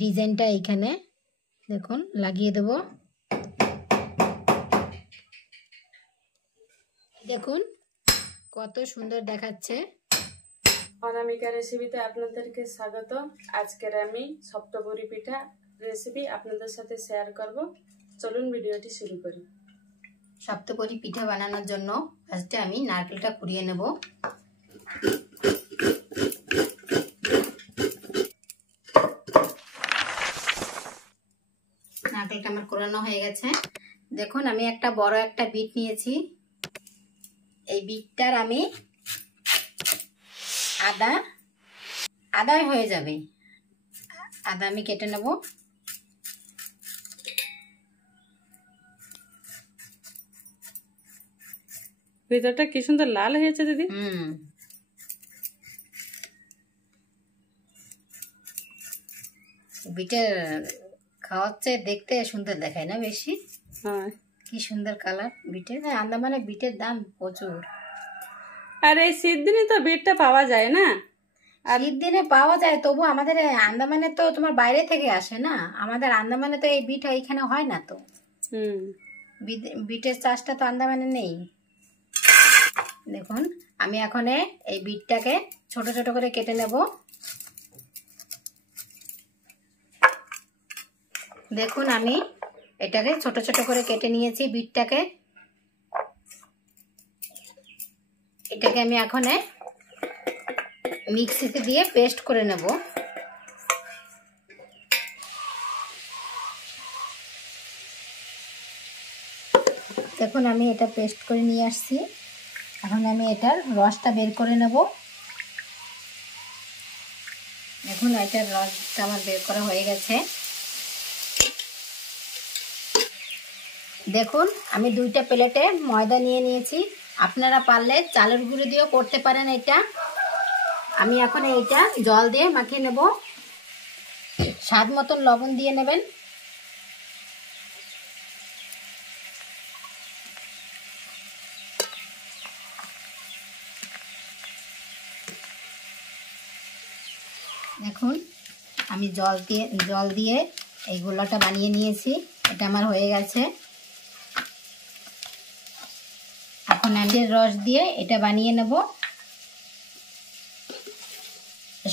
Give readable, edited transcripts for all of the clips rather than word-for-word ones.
ডিজাইনটা এইখানে দেখুন লাগিয়ে দেব। দেখুন কত সুন্দর দেখাচ্ছে। অনামিকা রেসিপিতে আপনাদেরকে স্বাগত। আজকের আমি সপ্তপুরি পিঠা রেসিপি আপনাদের সাথে শেয়ার করব। চলুন ভিডিওটি শুরু করি। সপ্তপুরি পিঠা বানানোর জন্য ফার্স্টে আমি নারকেলটা কুড়িয়ে নেব। নারকেলটা আমার কোরানো হয়ে গেছে। দেখুন আমি একটা বড় একটা বিট নিয়েছি। এই বিটটার আমি আদায় হয়ে যাবে, আদা আমি কেটে নেব। ভিতরটা কি সুন্দর লাল হয়েছে দিদি। বিটের খাওয়াচ্ছে দেখতে সুন্দর দেখায় না বেশি? হ্যাঁ, কি সুন্দর কালার বিটের। আন্দামানে বিটের দাম প্রচুর। আর এই শীত দিনে তো বিটটা পাওয়া যায় না। শীত দিনে পাওয়া যায়, তবু আমাদের আন্দামানে তো তোমার বাইরে থেকে আসে না। আমাদের আন্দামানে তো এই বিট এইখানে হয় না তো। বিটের চাষটা তো আন্দামানে নেই। দেখুন আমি এখন এই বিটটাকে ছোট ছোট করে কেটে নেব। দেখুন আমি এটাকে ছোট ছোট করে কেটে নিয়েছি বিটটাকে। এটাকে আমি এখন মিক্সিতে দিয়ে পেস্ট করে নেব। দেখুন আমি এটা পেস্ট করে নিয়ে আসছি। এখন আমি এটার রসটা বের করে নেব। দেখুন এটার রসটা আমার বের করা হয়ে গেছে। দেখুন আমি 2টা প্লেটে ময়দা নিয়ে নিয়েছি। আপনারা পারলে চালের গুঁড়ো দিয়েও করতে পারেন এটা। আমি এখন এইটা জল দিয়ে মাখিয়ে নেব। স্বাদ মতন লবণ দিয়ে নেবেন। দেখুন আমি জল দিয়ে এই গোলাটা বানিয়ে নিয়েছি। এটা আমার হয়ে গেছে। এখন আমের রস দিয়ে এটা বানিয়ে নেব।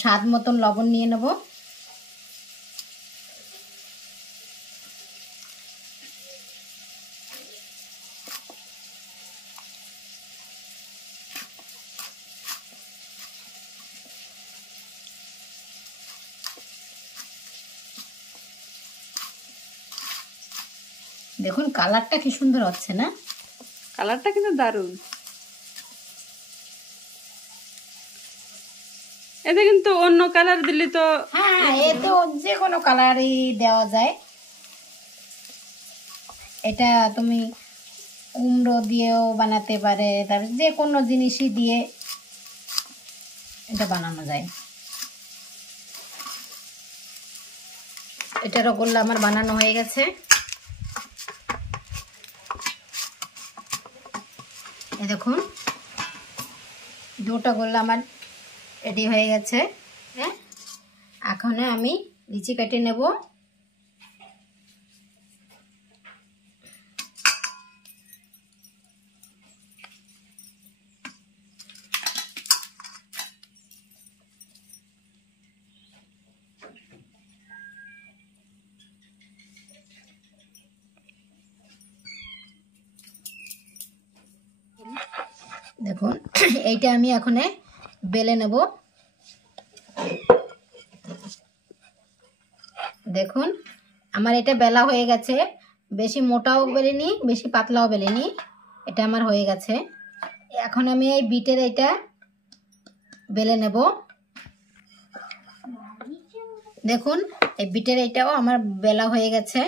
স্বাদ মতন লবণ নিয়ে নেব। দেখুন কালারটা কি সুন্দর হচ্ছে না? কালারটা কিন্তু দারুণ। এতে কিন্তু অন্য কালার দিলে তো, হ্যাঁ এতে যে কোনো কালারই দেওয়া যায়। এটা তুমি কুমড়ো দিয়েও বানাতে পারে, তারপর যে কোনো জিনিসই দিয়ে এটা বানানো যায়। এটারও গোল্লা আমার বানানো হয়ে গেছে। এই দেখুন 2টা গোল্লা আমার রেডি হয়ে গেছে। হ্যাঁ এখন আমি লিচি কেটে নেব। দেখুন এইটা আমি এখন বেলে নেব। দেখুন আমার এটা বেলা হয়ে গেছে। বেশি মোটাও বেলেনি, বেশি পাতলাও বেলেনি। এটা আমার হয়ে গেছে। এখন আমি এই বিটের এটা বেলে নেব। দেখুন এই বিটের এটাও আমার বেলা হয়ে গেছে।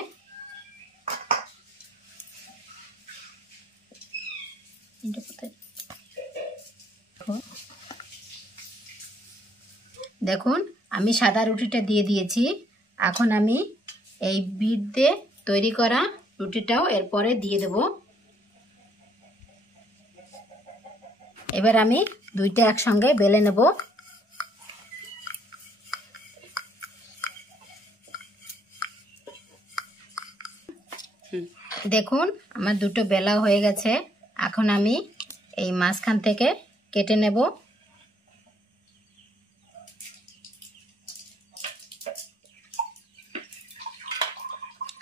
দেখুন আমি সাদা রুটিটা দিয়ে দিয়েছি। এখন আমি এই বিট দিয়ে তৈরি করা রুটিটাও এরপরে দিয়ে দেব। এবার আমি 2টা একসঙ্গে বেলে নেব। দেখুন আমার দুটো বেলা হয়ে গেছে। এখন আমি এই মাঝখান থেকে কেটে নেব।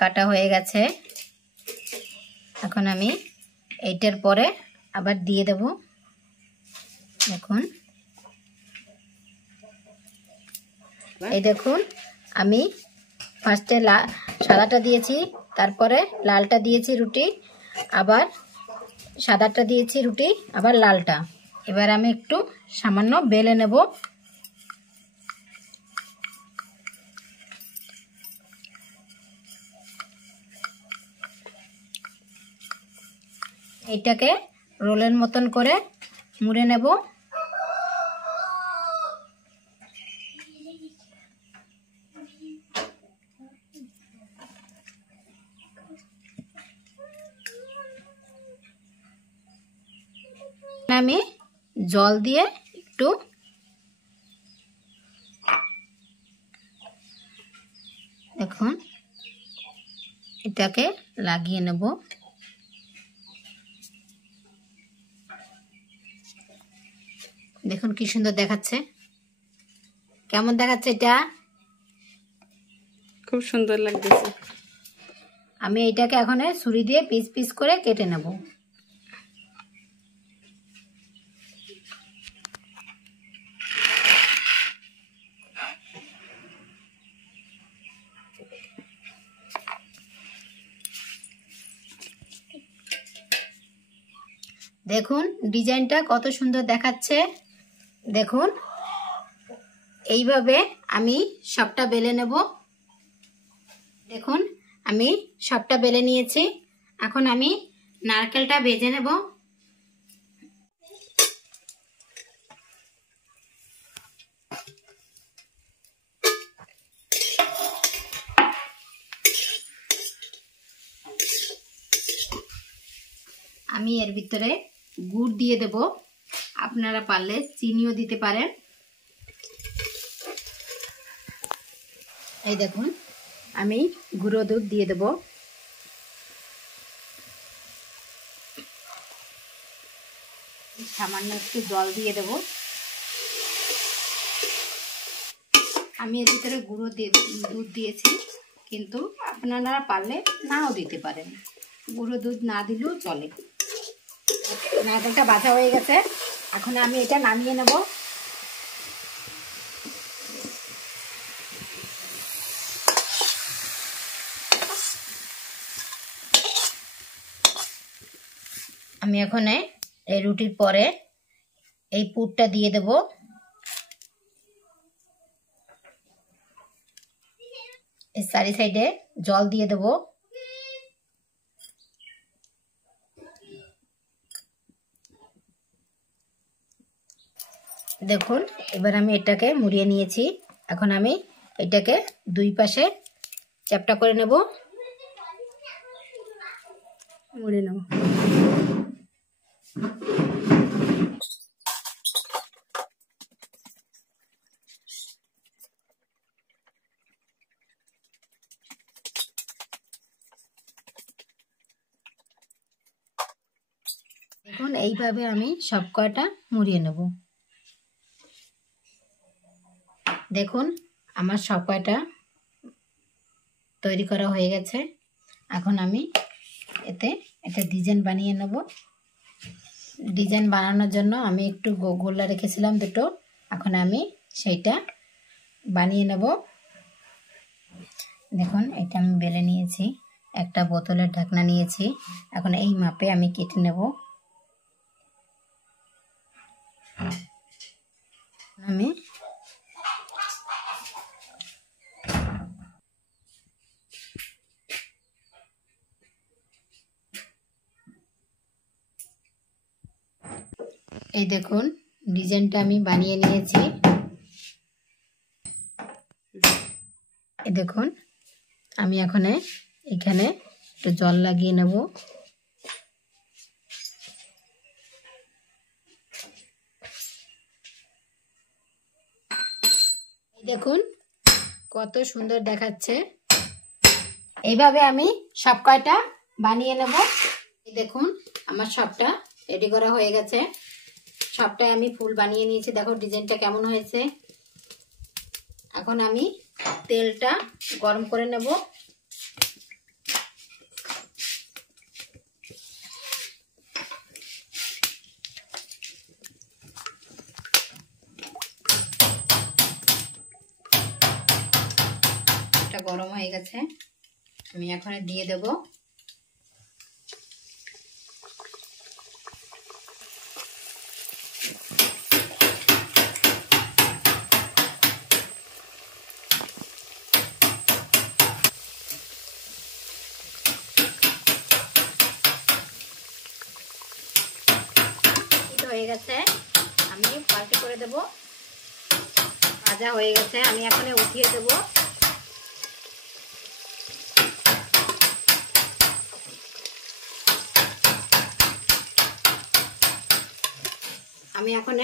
কাটা হয়ে গেছে। এখন আমি এইটার পরে আবার দিয়ে দেব। দেখুন এই দেখুন আমি ফার্স্টে সাদাটা দিয়েছি, তারপরে লালটা দিয়েছি রুটি, আবার সাদাটা দিয়েছি রুটি, আবার লালটা। এবার আমি একটু সামান্য বেলে নেব। এইটাকে রোলের মতন করে মুড়ে নেব। আমি জল দিয়ে একটু দেখুন এটাকে লাগিয়ে নেব। দেখুন কি সুন্দর দেখাচ্ছে। কেমন দেখাচ্ছে এটা? খুব সুন্দর লাগতেছে। আমি এইটাকে এখন ছুরি দিয়ে পিস পিস করে কেটে নেব। দেখুন ডিজাইনটা কত সুন্দর দেখাচ্ছে। দেখুন এইভাবে আমি সবটা বেলে নেব। দেখুন আমি সবটা বেলে নিয়েছি। এখন আমি নারকেলটা ভেজে নেব। আমি এর ভিতরে গুড় দিয়ে দেব। আপনারা পারলে চিনিও দিতে পারেন। এই দেখুন আমি গুঁড়ো দুধ দিয়ে দেব। সামান্য একটু জল দিয়ে দেব। আমি এর ভিতরে গুঁড়ো দুধ দিয়েছি, কিন্তু আপনারা পারলে নাও দিতে পারেন। গুঁড়ো দুধ না দিলেও চলে। নারকেলটা ভাজা হয়ে গেছে। এখন আমি এটা নামিয়ে নেব। আমি এখন এই রুটির পরে এই পুরটা দিয়ে দেব। এই চারি সাইডে জল দিয়ে দেব। দেখুন এবার আমি এটাকে মুড়িয়ে নিয়েছি। এখন আমি এটাকে দুই পাশে চ্যাপটা করে নেব, মুড়ে নেব। দেখুন এইভাবে আমি সব কয়টা মুড়িয়ে নেব। দেখুন আমার সব কয়টা তৈরি করা হয়ে গেছে। এখন আমি এতে একটা ডিজাইন বানিয়ে নেব। ডিজাইন বানানোর জন্য আমি একটু গোল্লা রেখেছিলাম দুটো। এখন আমি সেইটা বানিয়ে নেব। দেখুন এটা আমি বেলে নিয়েছি। একটা বোতলের ঢাকনা নিয়েছি। এখন এই মাপে আমি কেটে নেব। আমি এই দেখুন ডিজাইনটা আমি বানিয়ে নিয়েছি। এই দেখুন আমি এখন এখানে একটু জল লাগিয়ে নেব। দেখুন কত সুন্দর দেখাচ্ছে। এইভাবে আমি সব কয়টা বানিয়ে নেব। দেখুন আমার সবটা রেডি করা হয়ে গেছে। সবটাই আমি ফুল বানিয়ে নিয়েছি। দেখো ডিজাইনটা কেমন হয়েছে। এখন আমি তেলটা গরম করে নেব। এটা গরম হয়ে গেছে, আমি এখন দিয়ে দেব। হয়ে গেছে, আমি পাল্টে করে দেব। ভাজা হয়ে গেছে, আমি এখন উঠিয়ে দেব। আমি এখন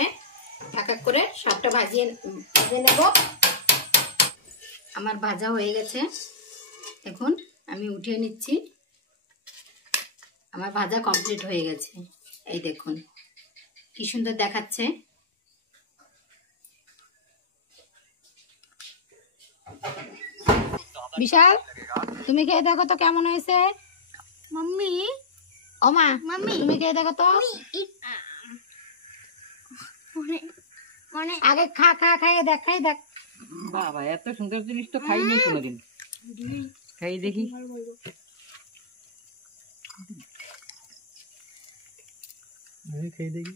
এক এক করে সবটা ভেজে নেব। আমার ভাজা হয়ে গেছে, এখন আমি উঠিয়ে নিচ্ছি। আমার ভাজা কমপ্লিট হয়ে গেছে। এই দেখুন কি সুন্দর দেখাচ্ছে। বিশাল, তুমি খেয়ে দেখো তো কেমন হয়েছে। मम्मी ও মা, मम्मी তুমি খেয়ে দেখো তো। আগে খা খা খাইয়ে দেখ, খাই দেখ। বাবা এত সুন্দর জিনিস তো খাই নাই কোনোদিন। খাই দেখি। খাই দেখি।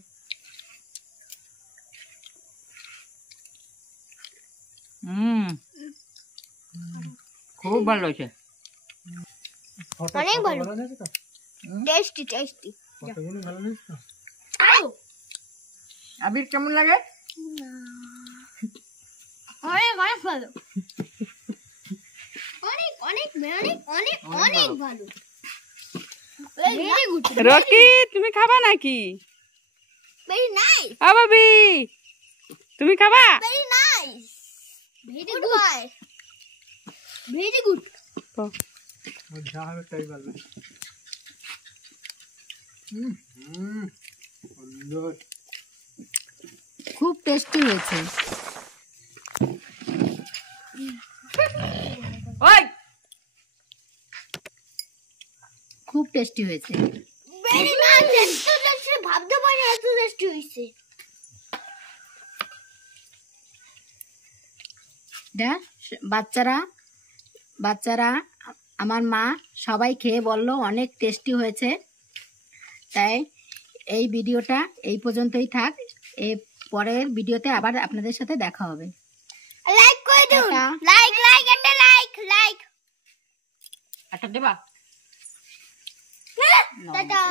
খুব ভালো হয়েছে। অনেক ভালো, টেস্টি টেস্টি। আবির কেমন লাগে? অনেক অনেক ভালো, অনেক অনেক অনেক অনেক অনেক ভালো। Very good. রকি তুমি খাবা নাকি? ভেরি নাইস, বাবি তুমি খাবা? Very nice, very good boy, very good. খুব টেস্টি হয়েছে। ওই খুব টেস্টি হয়েছে। ভেরি নাইস, এত টেস্টি ভাবতে পারি এত টেস্টি হইছে। বাচ্চারা আমার মা সবাই খেয়ে বলল অনেক টেস্টি হয়েছে। তাই এই ভিডিওটা এই পর্যন্তই থাক। এই পরের ভিডিওতে আবার আপনাদের সাথে দেখা হবে। লাইক করে দিন, টাটা। লাইক লাইক একটা লাইক লাইক। আচ্ছা দেবা। টাটা।